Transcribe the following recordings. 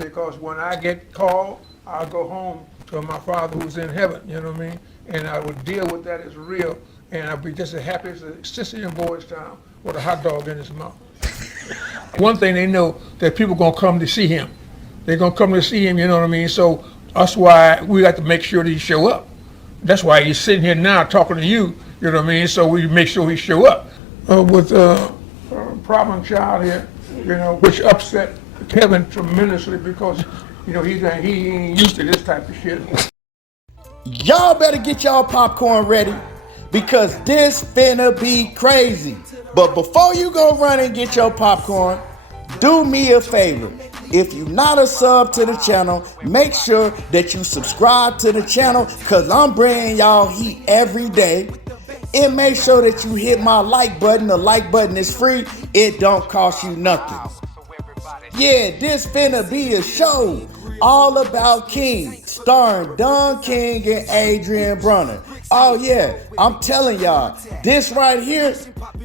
because when I get called, I'll go home to my Father who's in heaven, you know what I mean? And I would deal with that as real, and I'd be just as happy as a sissy in Boys Town with a hot dog in his mouth. One thing they know, that people gonna come to see him. They're gonna come to see him, you know what I mean? So that's why we got to make sure that he show up. That's why he's sitting here now talking to you, you know what I mean? So we make sure he show up. With problem child here, you know, which upset Kevin tremendously because, you know, he ain't used to this type of shit. Y'all better get y'all popcorn ready because this finna be crazy. But before you go run and get your popcorn, do me a favor. If you're not a sub to the channel, make sure that you subscribe to the channel because I'm bringing y'all heat every day. And make sure that you hit my like button. The like button is free. It don't cost you nothing. Yeah, this finna be a show all about King, starring Don King and Adrien Broner. Oh yeah, I'm telling y'all, this right here,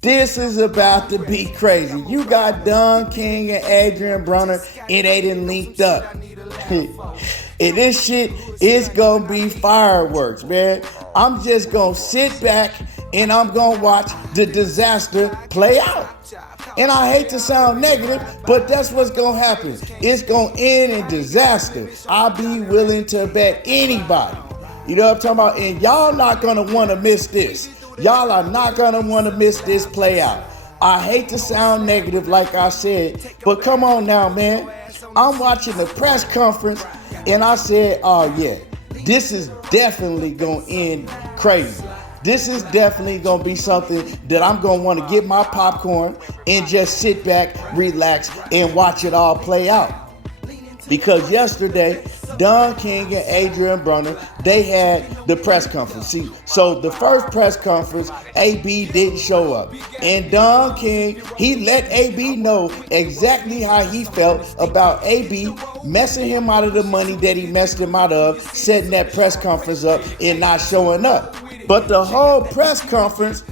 this is about to be crazy. You got Don King and Adrien Broner, and they done linked up. And this shit is gonna be fireworks, man. I'm just gonna sit back and I'm gonna watch the disaster play out. And I hate to sound negative, but that's what's gonna happen. It's gonna end in disaster. I'll be willing to bet anybody. You know what I'm talking about? And y'all not gonna wanna miss this. Y'all are not gonna wanna miss this play out. I hate to sound negative like I said, but come on now, man. I'm watching the press conference and I said, oh yeah, this is definitely gonna end crazy. This is definitely gonna be something that I'm gonna wanna get my popcorn and just sit back, relax, and watch it all play out. Because yesterday, Don King and Adrien Broner, they had the press conference. See, so the first press conference, AB didn't show up. And Don King, he let AB know exactly how he felt about AB messing him out of the money that he messed him out of, setting that press conference up and not showing up. But the whole press conference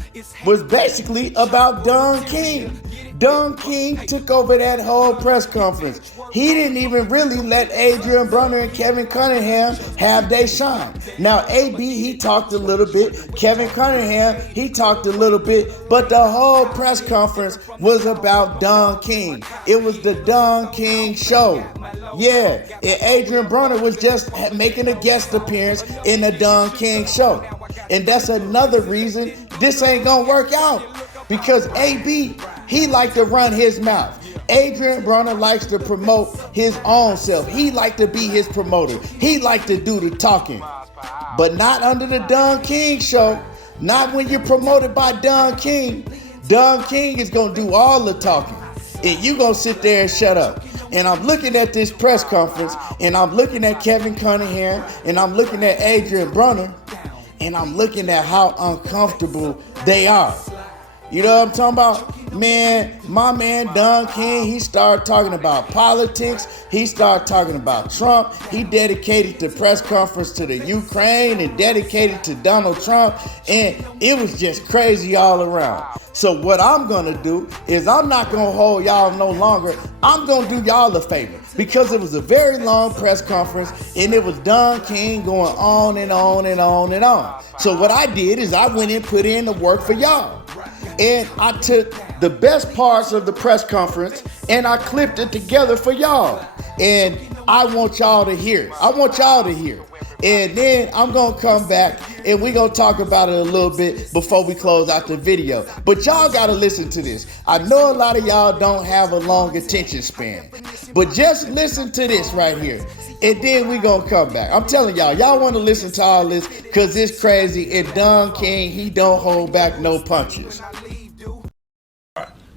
was basically about Don King. Don King took over that whole press conference. He didn't even really let Adrien Broner and Kevin Cunningham have their shine. Now, AB, he talked a little bit. Kevin Cunningham, he talked a little bit. But the whole press conference was about Don King. It was the Don King show. Yeah, and Adrien Broner was just making a guest appearance in the Don King show. And that's another reason this ain't gonna work out. Because AB, he like to run his mouth. Adrien Broner likes to promote his own self. He like to be his promoter. He like to do the talking. But not under the Don King show. Not when you're promoted by Don King. Don King is gonna do all the talking. And you gonna sit there and shut up. And I'm looking at this press conference, and I'm looking at Kevin Cunningham, and I'm looking at Adrien Broner, and I'm looking at how uncomfortable they are. You know what I'm talking about? Man, my man Don King, he started talking about politics. He started talking about Trump. He dedicated the press conference to the Ukraine and dedicated to Donald Trump. And it was just crazy all around. So what I'm going to do is I'm not going to hold y'all no longer. I'm going to do y'all a favor because it was a very long press conference and it was Don King going on and on and on and on. So what I did is I went and put in the work for y'all. And I took the best parts of the press conference and I clipped it together for y'all. And I want y'all to hear. I want y'all to hear. And then I'm going to come back and we're going to talk about it a little bit before we close out the video. But y'all got to listen to this. I know a lot of y'all don't have a long attention span. But just listen to this right here. And then we going to come back. I'm telling y'all want to listen to all this because it's crazy. And Don King, he don't hold back no punches.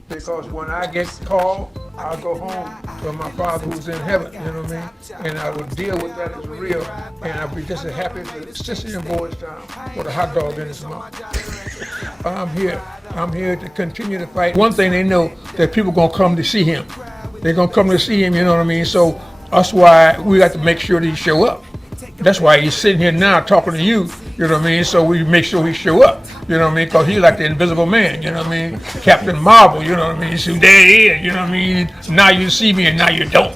Because when I get called, I'll go home to my Father who's in heaven, you know what I mean? And I would deal with that as real, and I'd be just as happy as a sissy in Boys Town with a hot dog in his mouth. I'm here to continue to fight. One thing they know, that people gonna come to see him. They're gonna come to see him, you know what I mean? So that's why we got to make sure that he show up. That's why he's sitting here now talking to you, you know what I mean? So we make sure he show up, you know what I mean? Because he's like the invisible man, you know what I mean? Captain Marvel, you know what I mean? So there he is, you know what I mean? Now you see me and now you don't.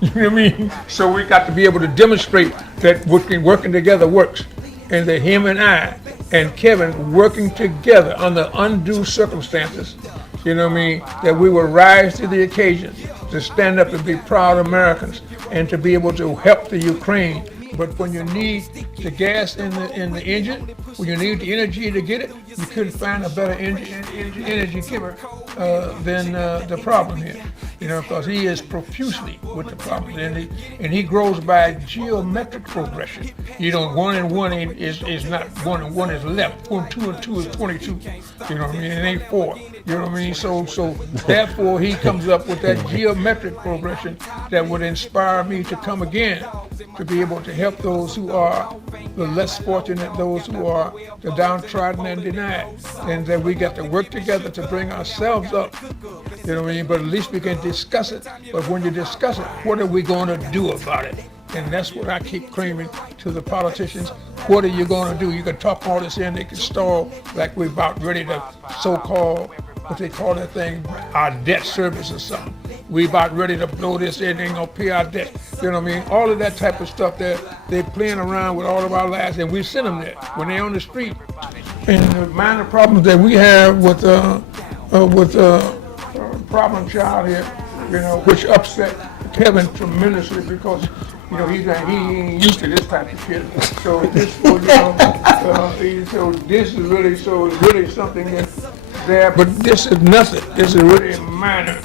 You know what I mean? So we got to be able to demonstrate that working together works, and that him and I and Kevin working together under undue circumstances, you know what I mean, that we will rise to the occasion to stand up and be proud Americans and to be able to help the Ukraine. But when you need the gas in the engine, when you need the energy to get it, you couldn't find a better energy giver than the problem here. You know, because he is profusely with the problem, and he grows by geometric progression. You know, 1 and 1 is not 1 and 1 is left. 2 and 2 is 22. You know what I mean? It ain't 4. You know what I mean? So therefore he comes up with that geometric progression that would inspire me to come again, to be able to help those who are the less fortunate, those who are the downtrodden and denied, and that we got to work together to bring ourselves up. You know what I mean? But at least we can discuss it. But when you discuss it, what are we going to do about it? And that's what I keep claiming to the politicians. What are you going to do? You can talk all this in, they can stall like we're about ready to so-called, what they call that thing, our debt service or something. We about ready to blow this in, ain't gonna pay our debt. You know what I mean? All of that type of stuff they're playing around with all of our lives, and we send them there when they're on the street. And the minor problems that we have with problem child here, you know, which upset Kevin tremendously because, you know, he ain't used to this type of shit. So this, you know, so this is really something that's there, but this is nothing. This is really minor,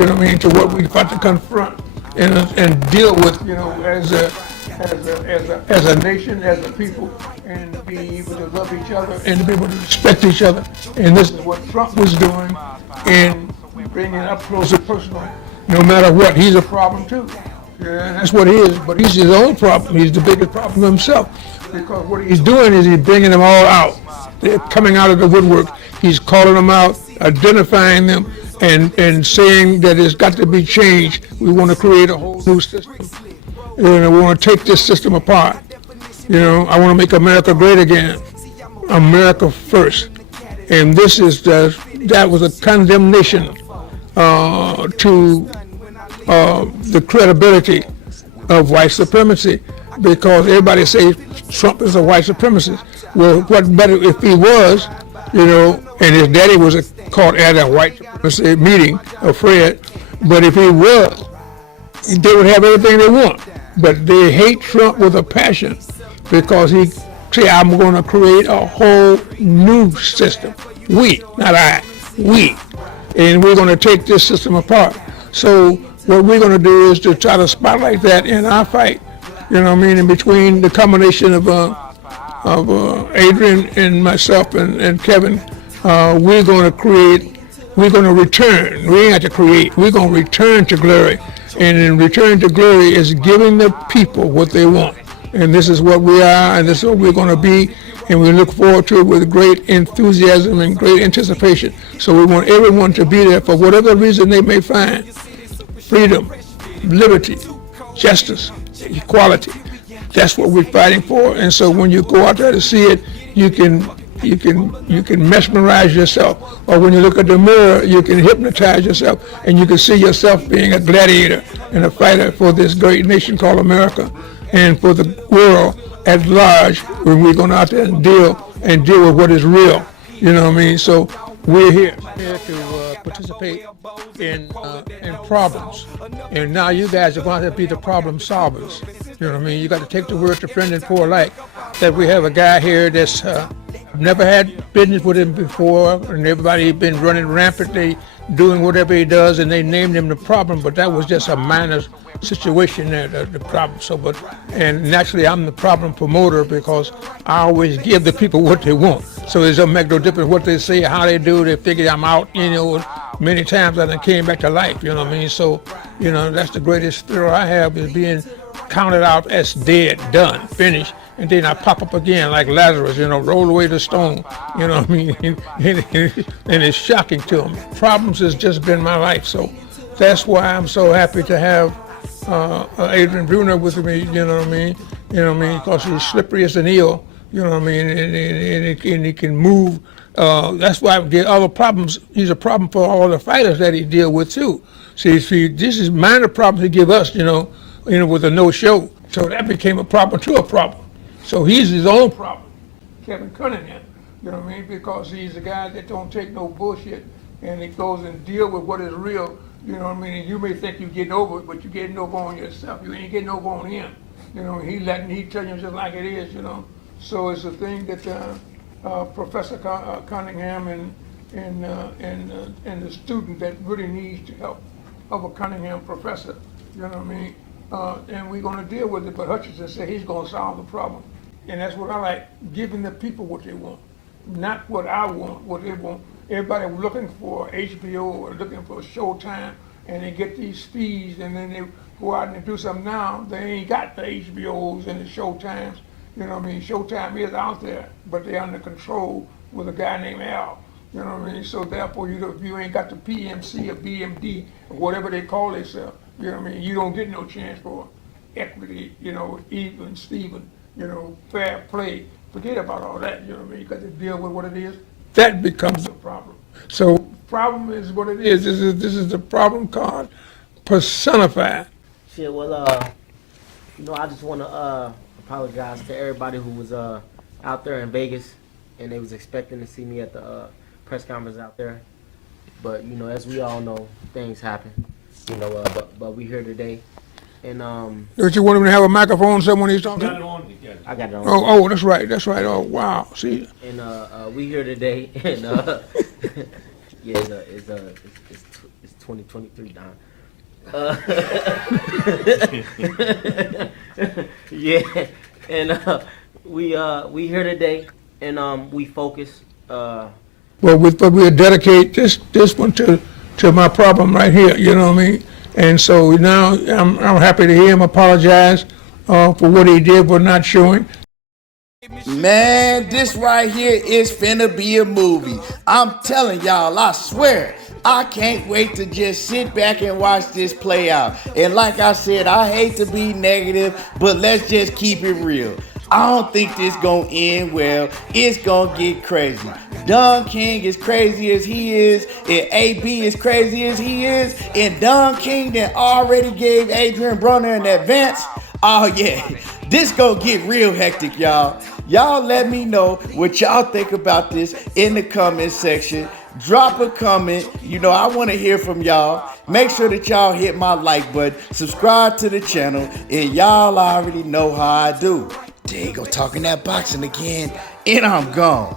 you know what I mean, to what we've got to confront and deal with, you know, as a nation, as a people, and to be able to love each other and to be able to respect each other. And this is what Trump was doing, and bringing it up close and personal. No matter what, he's a problem too. Yeah, that's what he is, but he's his own problem. He's the biggest problem himself, because what he's doing is he's bringing them all out. They're coming out of the woodwork. He's calling them out, identifying them, and saying that it's got to be changed. We want to create a whole new system. You know, we want to take this system apart. You know, I want to make America great again. America first. And this is that was a condemnation to the credibility of white supremacy, because everybody says Trump is a white supremacist. Well, what better if he was, you know, and his daddy was caught at a white supremacy meeting, Fred, but if he was, they would have everything they want. But they hate Trump with a passion because he say, I'm going to create a whole new system. We, not I, we. And we're going to take this system apart. So what we're going to do is to try to spotlight that in our fight. You know what I mean? In between the combination of Adrien and myself and Kevin, we're going to return. We ain't have to create. We're going to return to glory. And in return to glory is giving the people what they want. And this is what we are, and this is what we're going to be. And we look forward to it with great enthusiasm and great anticipation. So we want everyone to be there for whatever reason they may find. Freedom, liberty, justice, equality. That's what we're fighting for. And so when you go out there to see it, you can mesmerize yourself. Or when you look at the mirror, you can hypnotize yourself, and you can see yourself being a gladiator and a fighter for this great nation called America, and for the world at large, when we're going out there and deal with what is real. You know what I mean? So we're here to participate in problems. And now you guys are going to be the problem solvers. You know what I mean? You got to take the word to friend and foe alike. That we have a guy here that's never had business with him before, and everybody been running rampantly, doing whatever he does, and they named him the problem, but that was just a minor situation there, the problem. So, and naturally I'm the problem promoter because I always give the people what they want. So it doesn't make no difference what they say, how they do, they figure I'm out, you know, many times I done came back to life, you know what I mean? So, you know, that's the greatest thrill I have, is being counted out as dead, done, finished, and then I pop up again like Lazarus, you know, roll away the stone, you know what I mean? And it's shocking to them. Problems has just been my life, so that's why I'm so happy to have Adrien Broner with me, you know what I mean? You know what I mean? Because he's slippery as an eel, you know what I mean? And he can move That's why the other problems, he's a problem for all the fighters that he deal with too. See, this is minor problems he give us, with a no-show. So that became a problem to a problem. So he's his own problem, Kevin Cunningham. You know what I mean? Because he's a guy that don't take no bullshit, and he goes and deal with what is real. You know what I mean? And you may think you're getting over it, but you're getting over on yourself. You ain't getting over on him. He telling you just like it is. So it's a thing that Professor Cunningham and the student that really needs the help of a Cunningham professor. You know what I mean? And we're going to deal with it. But Hutchinson said he's going to solve the problem, and that's what I like: giving the people what they want, not what I want, what they want. Everybody looking for HBO or looking for Showtime, and they get these fees, and then they go out and do something now. They ain't got the HBOs and the Showtimes. You know what I mean? Showtime is out there, but they're under control with a guy named Al. You know what I mean? So therefore, you ain't got the PMC or BMD or whatever they call themselves. You know what I mean? You don't get no chance for equity, even, Steven, fair play. Forget about all that, you know what I mean? Because they deal with what it is. That becomes a problem. So problem is what it is. This is the problem card personified. Shit, well, I just want to apologize to everybody who was out there in Vegas and they was expecting to see me at the press conference out there. But, as we all know, things happen, but we here today. And don't you want him to have a microphone someone he's talking? I got it on. Oh, that's right. Oh, wow. See. And we here today, and yeah, it's 2023, Don. Yeah, and we here today, and we focus. Well, we'll dedicate this one to my problem right here. You know what I mean? And so now I'm happy to hear him apologize for what he did for not showing. Man, this right here is finna be a movie. I'm telling y'all, I swear, I can't wait to just sit back and watch this play out. And like I said, I hate to be negative, but let's just keep it real. I don't think this gonna end well. It's gonna get crazy. Don King as crazy as he is, and AB as crazy as he is, and Don King that already gave Adrien Broner an advance. Oh yeah, this gonna get real hectic, y'all. Y'all let me know what y'all think about this in the comment section. Drop a comment. I want to hear from y'all. Make sure that y'all hit my like button, subscribe to the channel, and y'all already know how I do. There you go, talking that boxing again, and I'm gone.